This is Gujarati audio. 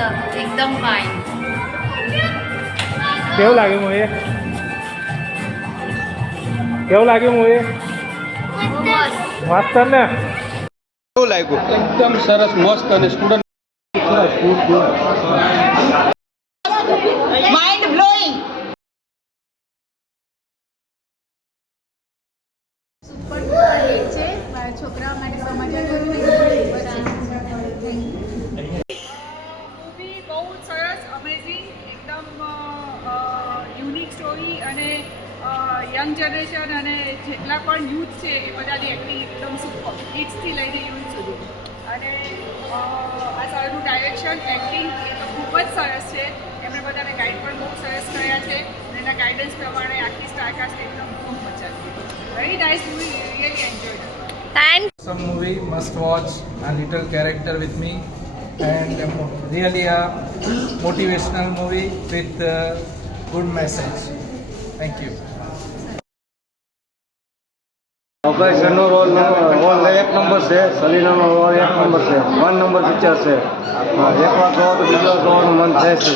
એકદમ ફાઇન. કેવું લાગ્યું મૂવી? કેવું લાગ્યું મૂવી? મસ્ત ને? કેવું લાગ્યું? એકદમ સરસ મસ્ત અને student mind blowing. Super hit છે. મારા છોકરાઓ માટે સમાચાર મૂવી બહુ જ સરસ, અમેઝિંગ, એકદમ યુનિક સ્ટોરી અને યંગ જનરેશન અને જેટલા પણ યુથ છે એ બધાની એક્ટિંગ એકદમ સુપર, કિડ્સથી લઈને યુથ સુધી. અને આ સરનું ડાયરેક્શન, એક્ટિંગ એ તો ખૂબ જ સરસ છે. એમણે બધાને ગાઈડ પણ બહુ સરસ કર્યા છે અને એના ગાઈડન્સ પ્રમાણે આખી સ્ટારકાસ્ટ એકદમ ખૂબ મજા આવી. Very nice movie, really enjoyed. Thanks. Some movie must watch, a little character with me, and really a motivational movie with good message. Thank you. Abhay સરનો રોલ એક નંબર છે, સલીનાનો રોલ એક નંબર છે, 1 નંબર પિક્ચર છે. એકવાર જોવો તો બીજો જોવાનું મન થાય છે.